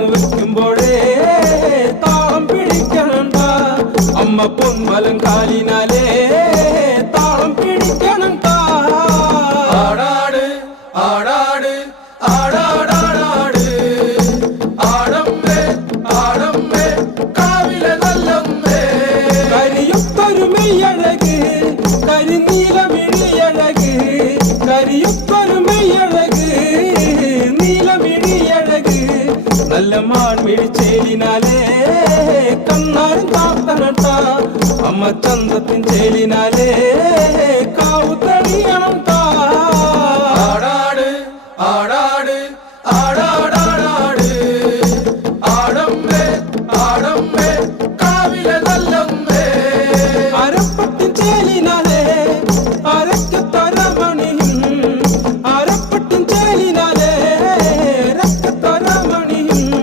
കണ്ണു വെക്കുമ്പോഴേ താളം പിടിക്കണണ്ട അമ്മ പൊൻവലം കാലിനാലേ താളം പിടിക്കണണ്ട ആടാട് ആടാട് ആടാടാടാട് ആടമ്മേ ആടമ്മേ കാവിലെ നല്ലമ്മേ കരിയുത്തൊരു മെയ്യഴക് കരിനീല മിഴിയഴക് കരിയുത്തൊരു മെയ്യഴക് നീല മിഴിയഴക് നല്ല മാൺമിഴിച്ചേലിനാലേ കണ്ണാരും താത്തനട്ട അമ്മ ചന്തത്തിൻ ചേലിനാലേ കാവു തണിയണം